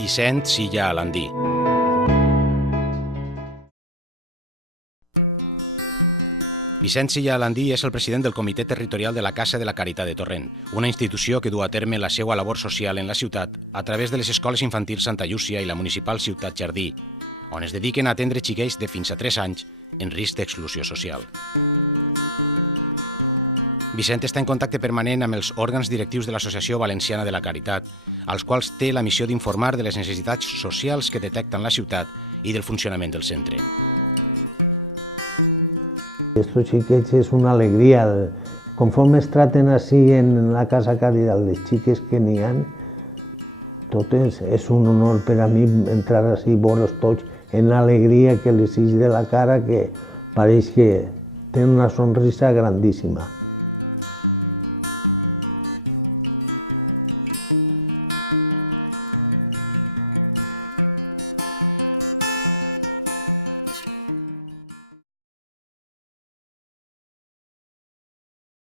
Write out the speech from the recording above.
Vicent Silla Alandí. Vicent Silla Alandí és el president del Comitè Territorial de la Casa de la Caritat de Torrent, una institució que du a terme la seva labor social en la ciutat a través de les escoles infantils Santa Llúcia i la municipal Ciutat Jardí, on es dediquen a atendre xiquets de fins a 3 anys en risc d'exclusió social. Vicent està en contacte permanent amb els òrgans directius de l'Associació Valenciana de la Caritat, als quals té la missió d'informar de les necessitats socials que detecten la ciutat i del funcionament del centre. Estos xiquets és una alegria. Conforme es traten així en la Casa Caritat, les xiques que n'hi ha, totes, és un honor per a mi entrar així, veure'ls tots en alegria que les ix de la cara, que pareix que tenen una sonrisa grandíssima.